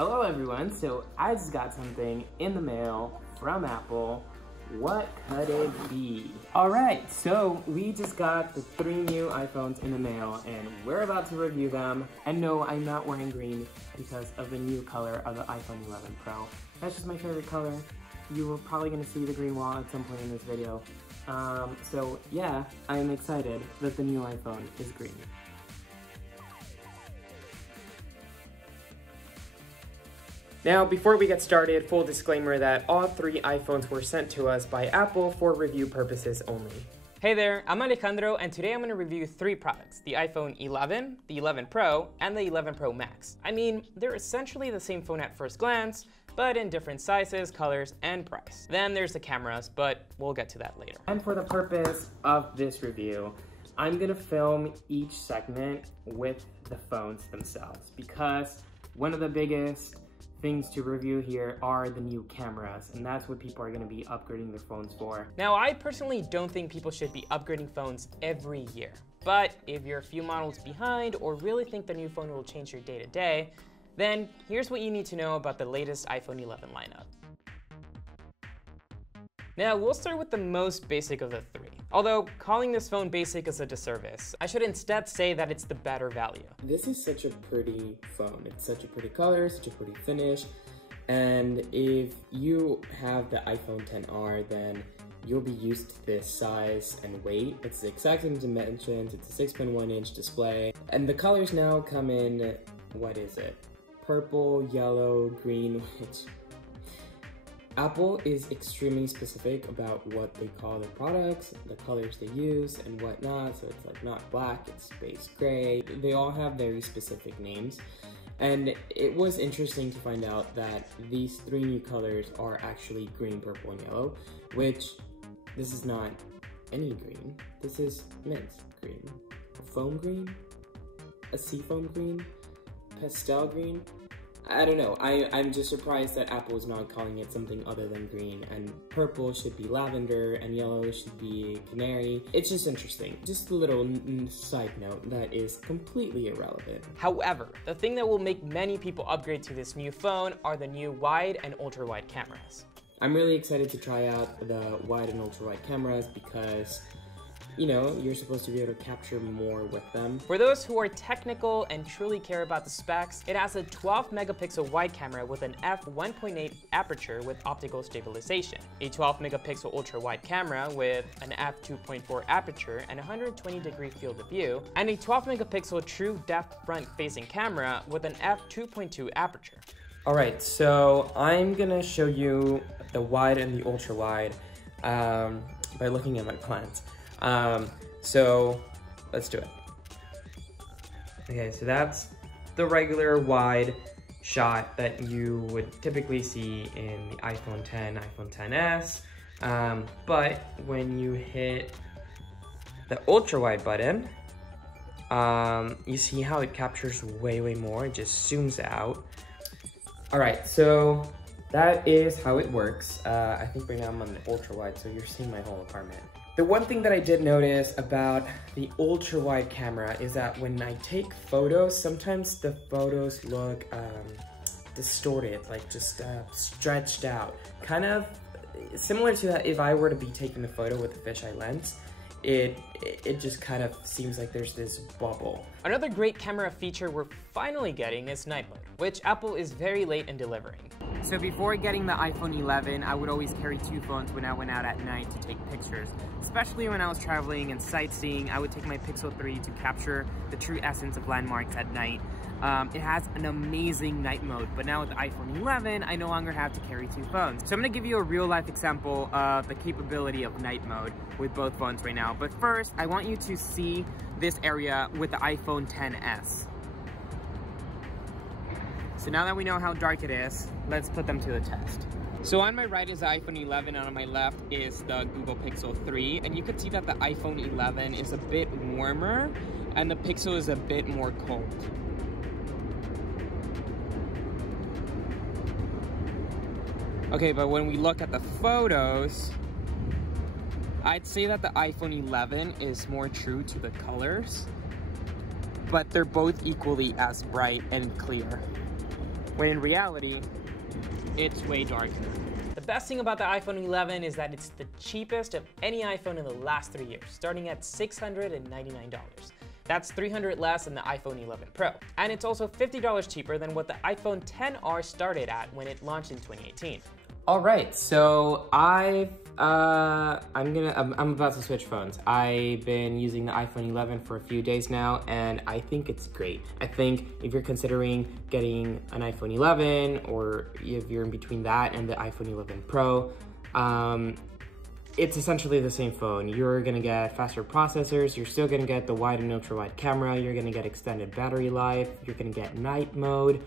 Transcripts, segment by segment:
Hello everyone, so I just got something in the mail from Apple. What could it be? Alright, so we just got the 3 new iPhones in the mail and we're about to review them. And no, I'm not wearing green because of the new color of the iPhone 11 Pro. That's just my favorite color. You were probably going to see the green wall at some point in this video. So yeah, I'm excited that the new iPhone is green. Now, before we get started, full disclaimer that all 3 iPhones were sent to us by Apple for review purposes only. Hey there, I'm Alejandro, and today I'm going to review 3 products, the iPhone 11, the 11 Pro, and the 11 Pro Max. I mean, they're essentially the same phone at first glance, but in different sizes, colors, and price. Then there's the cameras, but we'll get to that later. And for the purpose of this review, I'm going to film each segment with the phones themselves, because one of the biggest things to review here are the new cameras, and that's what people are going to be upgrading their phones for. Now, I personally don't think people should be upgrading phones every year, but if you're a few models behind or really think the new phone will change your day-to-day, then here's what you need to know about the latest iPhone 11 lineup. Now, we'll start with the most basic of the 3. Although, calling this phone basic is a disservice. I should instead say that it's the better value. This is such a pretty phone. It's such a pretty color, such a pretty finish. And if you have the iPhone XR, then you'll be used to this size and weight. It's the exact same dimensions. It's a 6.1-inch display. And the colors now come in, what is it? Purple, yellow, green, which Apple is extremely specific about what they call their products, the colors they use, and whatnot. So it's like not black, it's space gray. They all have very specific names. And it was interesting to find out that these 3 new colors are actually green, purple, and yellow, which this is not any green. This is mint green, a foam green, a seafoam green, pastel green. I don't know, I'm just surprised that Apple is not calling it something other than green, and purple should be lavender, and yellow should be canary. It's just interesting. Just a little side note that is completely irrelevant. However, the thing that will make many people upgrade to this new phone are the new wide and ultra-wide cameras. I'm really excited to try out the wide and ultra-wide cameras because, you know, you're supposed to be able to capture more with them. For those who are technical and truly care about the specs, it has a 12 megapixel wide camera with an f1.8 aperture with optical stabilization, a 12 megapixel ultra wide camera with an f2.4 aperture and 120-degree field of view, and a 12 megapixel TrueDepth front facing camera with an f2.2 aperture. Alright, so I'm gonna show you the wide and the ultra wide by looking at my plans. So let's do it. Okay, so that's the regular wide shot that you would typically see in the iPhone 10, iPhone XS. But when you hit the ultra wide button, you see how it captures way more. It just zooms out. All right, so that is how it works. I think right now I'm on the ultra wide, so you're seeing my whole apartment. The one thing that I did notice about the ultra-wide camera is that when I take photos, sometimes the photos look distorted, like just stretched out. Kind of similar to that if I were to be taking a photo with a fisheye lens, it just kind of seems like there's this bubble. Another great camera feature we're finally getting is night mode, which Apple is very late in delivering. So before getting the iPhone 11, I would always carry 2 phones when I went out at night to take pictures. Especially when I was traveling and sightseeing, I would take my Pixel 3 to capture the true essence of landmarks at night. It has an amazing night mode, but now with the iPhone 11, I no longer have to carry 2 phones. So I'm gonna give you a real life example of the capability of night mode with both phones right now. But first, I want you to see this area with the iPhone XS. So now that we know how dark it is, let's put them to the test. So on my right is the iPhone 11 and on my left is the Google Pixel 3. And you can see that the iPhone 11 is a bit warmer and the Pixel is a bit more cold. Okay, but when we look at the photos, I'd say that the iPhone 11 is more true to the colors, but they're both equally as bright and clear. when in reality, it's way darker. The best thing about the iPhone 11 is that it's the cheapest of any iPhone in the last 3 years, starting at $699. That's $300 less than the iPhone 11 Pro. And it's also $50 cheaper than what the iPhone XR started at when it launched in 2018. All right, so I'm about to switch phones. I've been using the iPhone 11 for a few days now, and I think it's great. I think if you're considering getting an iPhone 11, or if you're in between that and the iPhone 11 Pro, it's essentially the same phone. You're gonna get faster processors, you're still gonna get the wide and ultra wide camera, you're gonna get extended battery life, you're gonna get night mode,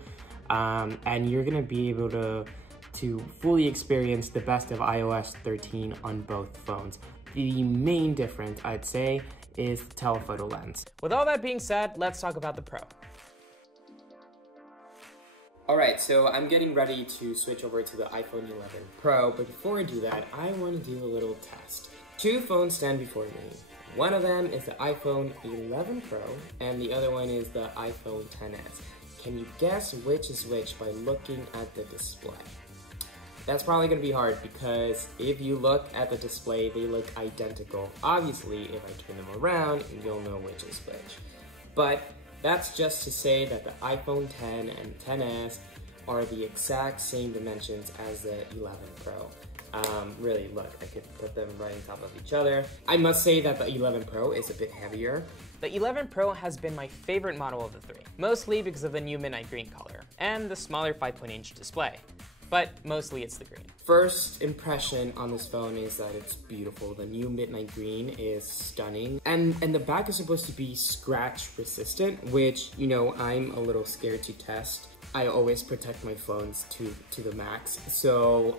and you're gonna be able to fully experience the best of iOS 13 on both phones. The main difference, I'd say, is the telephoto lens. With all that being said, let's talk about the Pro. All right, so I'm getting ready to switch over to the iPhone 11 Pro, but before I do that, I want to do a little test. Two phones stand before me. One of them is the iPhone 11 Pro, and the other one is the iPhone XS. Can you guess which is which by looking at the display? That's probably going to be hard because if you look at the display, they look identical. Obviously, if I turn them around, you'll know which is which. But that's just to say that the iPhone X and XS are the exact same dimensions as the 11 Pro. Really, look, I could put them right on top of each other. I must say that the 11 Pro is a bit heavier. The 11 Pro has been my favorite model of the three, mostly because of the new midnight green color and the smaller 5.8-inch display. But mostly it's the green. First impression on this phone is that it's beautiful. The new midnight green is stunning. And the back is supposed to be scratch resistant, which, you know, I'm a little scared to test. I always protect my phones to the max, so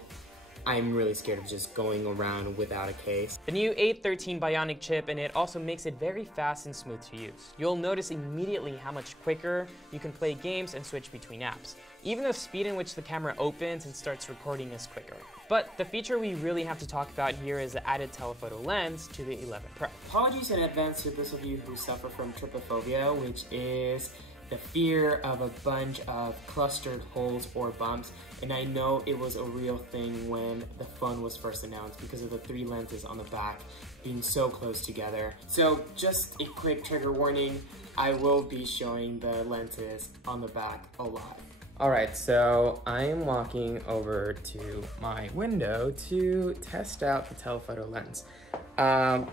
I'm really scared of just going around without a case. The new 813 Bionic chip in it also makes it very fast and smooth to use. You'll notice immediately how much quicker you can play games and switch between apps. Even the speed in which the camera opens and starts recording is quicker. But the feature we really have to talk about here is the added telephoto lens to the 11 Pro. Apologies in advance to those of you who suffer from trypophobia, which is the fear of a bunch of clustered holes or bumps, and I know it was a real thing when the phone was first announced because of the three lenses on the back being so close together. So just a quick trigger warning, I will be showing the lenses on the back a lot. Alright, so I am walking over to my window to test out the telephoto lens,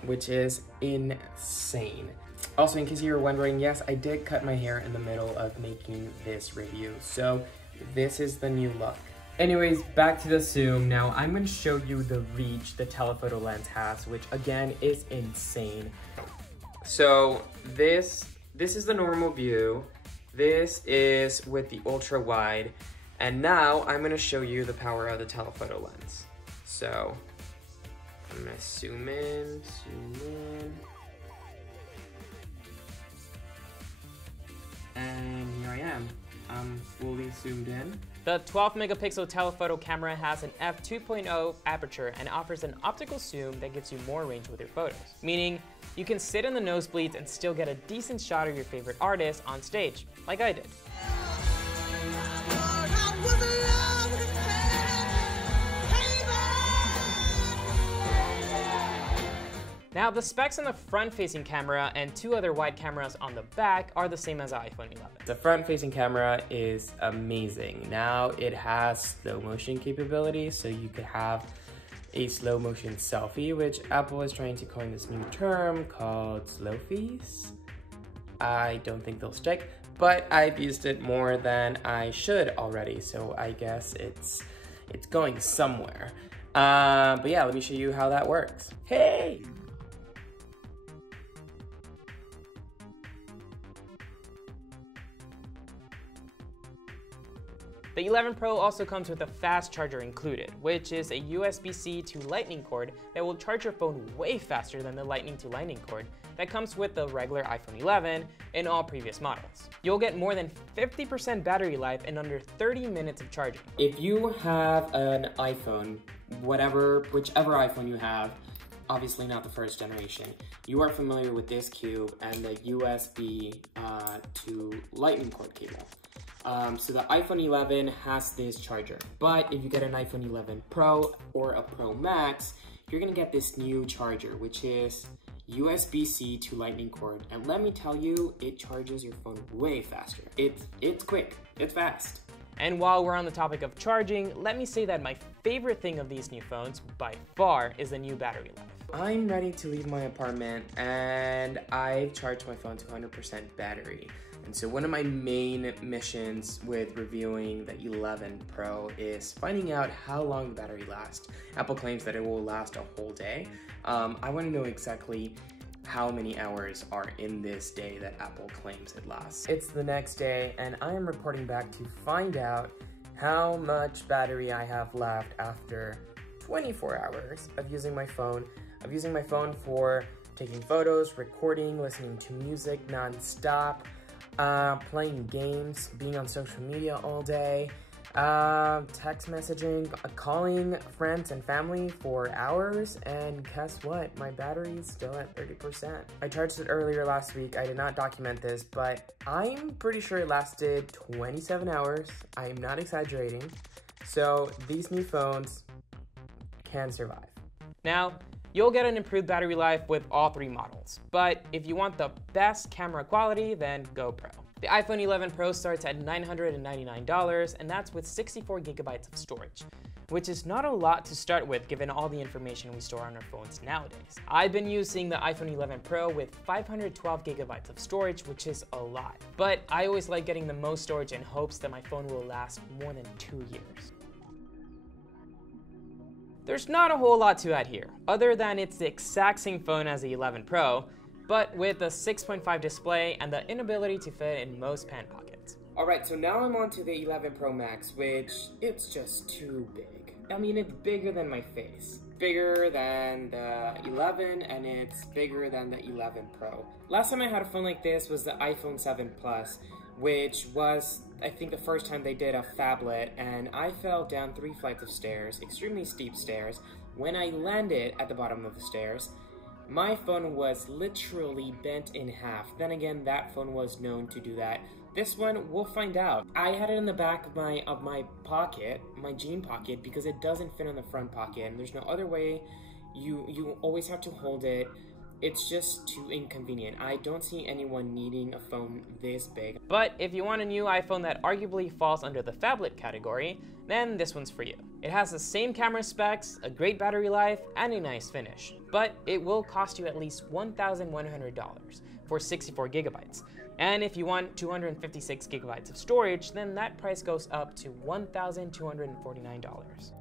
which is insane. Also, in case you were wondering, yes, I did cut my hair in the middle of making this review, so this is the new look. Anyways, back to the zoom. Now I'm going to show you the reach the telephoto lens has, which again is insane. So this is the normal view. This is with the ultra wide, and now I'm going to show you the power of the telephoto lens. So I'm going to zoom in. And here I am. I'm fully zoomed in. The 12 megapixel telephoto camera has an f2.0 aperture and offers an optical zoom that gives you more range with your photos. Meaning, you can sit in the nosebleeds and still get a decent shot of your favorite artist on stage, like I did. Now, the specs on the front-facing camera and two other wide cameras on the back are the same as the iPhone 11. The front-facing camera is amazing. Now it has slow motion capability, so you could have a slow motion selfie, which Apple is trying to coin this new term called selfies. I don't think they'll stick, but I've used it more than I should already, so I guess it's going somewhere. But yeah, let me show you how that works. Hey! The 11 Pro also comes with a fast charger included, which is a USB-C to Lightning cord that will charge your phone way faster than the Lightning to Lightning cord that comes with the regular iPhone 11 in all previous models. You'll get more than 50% battery life in under 30 minutes of charging. If you have an iPhone, whichever iPhone you have, obviously not the first generation, you are familiar with this cube and the USB to Lightning cord cable. So the iPhone 11 has this charger, but if you get an iPhone 11 Pro or a Pro Max, you're gonna get this new charger, which is USB-C to Lightning cord. And let me tell you, it charges your phone way faster. It's quick, it's fast. And while we're on the topic of charging, let me say that my favorite thing of these new phones, by far, is the new battery life. I'm ready to leave my apartment and I've charged my phone to 100% battery. And so one of my main missions with reviewing the 11 Pro is finding out how long the battery lasts. Apple claims that it will last a whole day. I want to know exactly how many hours are in this day that Apple claims it lasts. It's the next day and I am reporting back to find out how much battery I have left after 24 hours of using my phone. Of using my phone for taking photos, recording, listening to music non-stop, playing games, being on social media all day, text messaging, calling friends and family for hours, and guess what? My battery is still at 30%. I charged it earlier last week. I did not document this, but I'm pretty sure it lasted 27 hours. I am not exaggerating. So these new phones can survive. Now, you'll get an improved battery life with all three models, but if you want the best camera quality, then go Pro. The iPhone 11 Pro starts at $999, and that's with 64 gigabytes of storage, which is not a lot to start with given all the information we store on our phones nowadays. I've been using the iPhone 11 Pro with 512 gigabytes of storage, which is a lot, but I always like getting the most storage in hopes that my phone will last more than 2 years. There's not a whole lot to add here, other than it's the exact same phone as the 11 Pro, but with a 6.5 display and the inability to fit in most pant pockets. Alright, so now I'm on to the 11 Pro Max, which it's just too big. I mean, it's bigger than my face. Bigger than the 11, and it's bigger than the 11 Pro. Last time I had a phone like this was the iPhone 7 Plus, which was, I think, the first time they did a phablet, and I fell down 3 flights of stairs, extremely steep stairs. When I landed at the bottom of the stairs, my phone was literally bent in half. Then again, that phone was known to do that. This one, we'll find out. I had it in the back of my pocket, my jean pocket, because it doesn't fit in the front pocket, and there's no other way. You always have to hold it. It's just too inconvenient. I don't see anyone needing a phone this big. But if you want a new iPhone that arguably falls under the phablet category, then this one's for you. It has the same camera specs, a great battery life, and a nice finish. But it will cost you at least $1,100 for 64 gigabytes. And if you want 256 gigabytes of storage, then that price goes up to $1,249.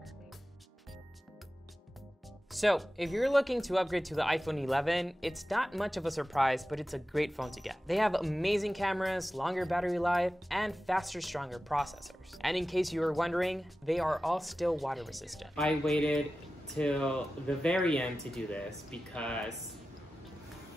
So, if you're looking to upgrade to the iPhone 11, it's not much of a surprise, but it's a great phone to get. They have amazing cameras, longer battery life, and faster, stronger processors. And in case you were wondering, they are all still water resistant. I waited till the very end to do this because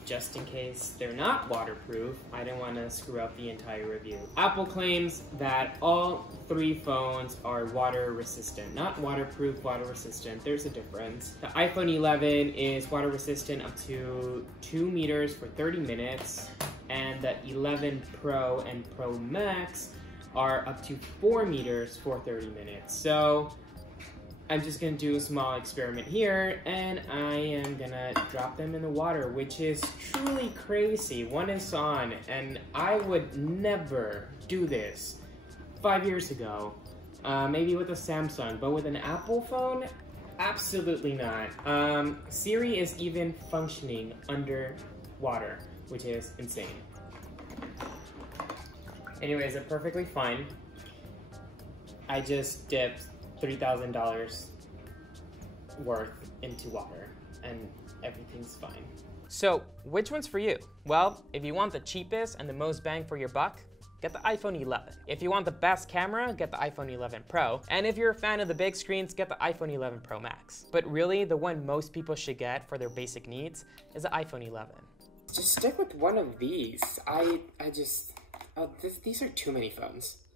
just in case they're not waterproof, I didn't want to screw up the entire review. Apple claims that all 3 phones are water resistant. Not waterproof, water resistant. There's a difference. The iPhone 11 is water resistant up to 2 meters for 30 minutes, and the 11 Pro and Pro Max are up to 4 meters for 30 minutes. So I'm just gonna do a small experiment here, and I am gonna drop them in the water, which is truly crazy. One is on, and I would never do this 5 years ago, maybe with a Samsung, but with an Apple phone, absolutely not. Siri is even functioning underwater, which is insane. Anyways, it's perfectly fine. I just dipped $3,000 worth into water, and everything's fine. So, which one's for you? Well, if you want the cheapest and the most bang for your buck, get the iPhone 11. If you want the best camera, get the iPhone 11 Pro. And if you're a fan of the big screens, get the iPhone 11 Pro Max. But really, the one most people should get for their basic needs is the iPhone 11. Just stick with one of these. These are too many phones.